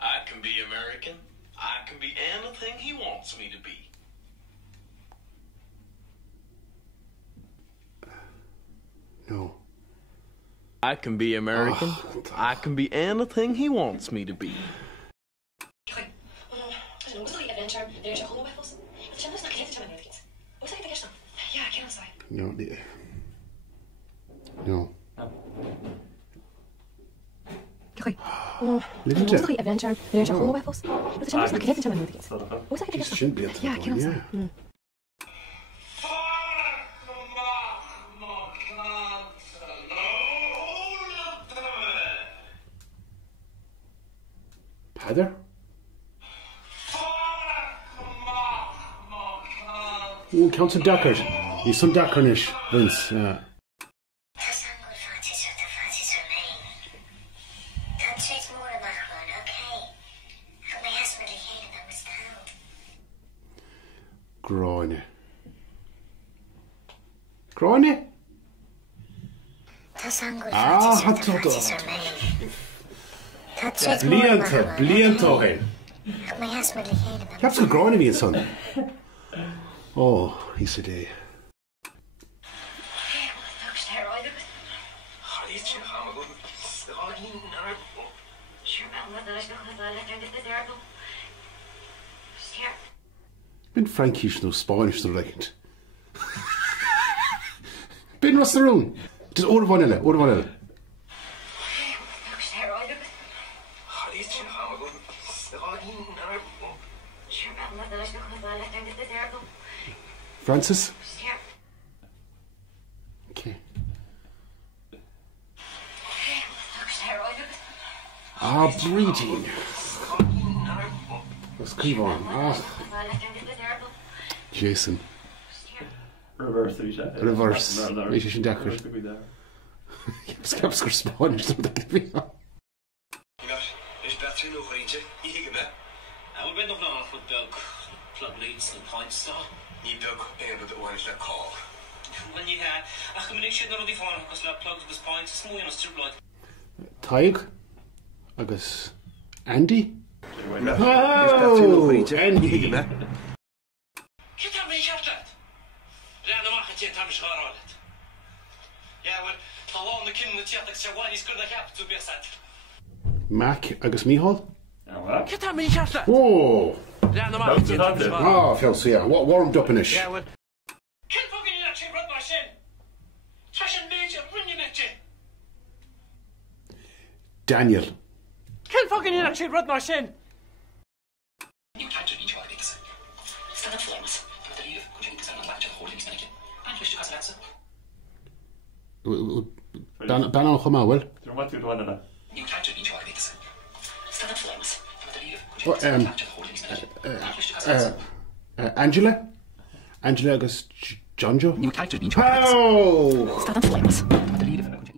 I can be American. I can be anything he wants me to be. No. I can be American. I can be anything he wants me to be. No. No. Heather? Oh, Count some Deckard. He's some Deckard-ish, Vince. Groine. Groine? Blianta hen. Ceap go groine mí son. Oh, he's a day. Been Frankish no Spanish no like. Been Russell. Just order vanilla, order vanilla. Francis? Okay. Breeding. Let's keep on. Jason. Reverse. Weet je Deckard. Ik heb gespannen. Dat ik het weer. Is better nog eentje? Hier ben. We ben nog nog voor bulk plug leads and points store. Niet bulk able to orange that call. When you have a communication not only for because not plugs with points smooth and strip blood. Taig. Agus Andy. Oh, Andy. Get on me carachtar. Ran amach ceann tam scharálet. Yeah, well, the law the kin the theater say why is good like up to be set. Mac agus Mihal. Get on me carachtar. Oh. Ran amach ceann tam scharálet. Oh, Phil, yeah, what warmed up in ish. Yeah, well. Ken fucking in a chip rod machine. Trash and major bring you next. Daniel. Ken fucking in a chip rod machine. You can't reach what it is. Stand up flames. From the leader, could you think of match and holding his naked? And wish to cause an answer. Ben on come out, well. You can't reach what it is. Stand up flames. From the leader, could you think of match and holding his naked? And wish to cause an answer. Angela agus John Joe. You can't reach what it is. Oh! Stand up flames. From the leader, could you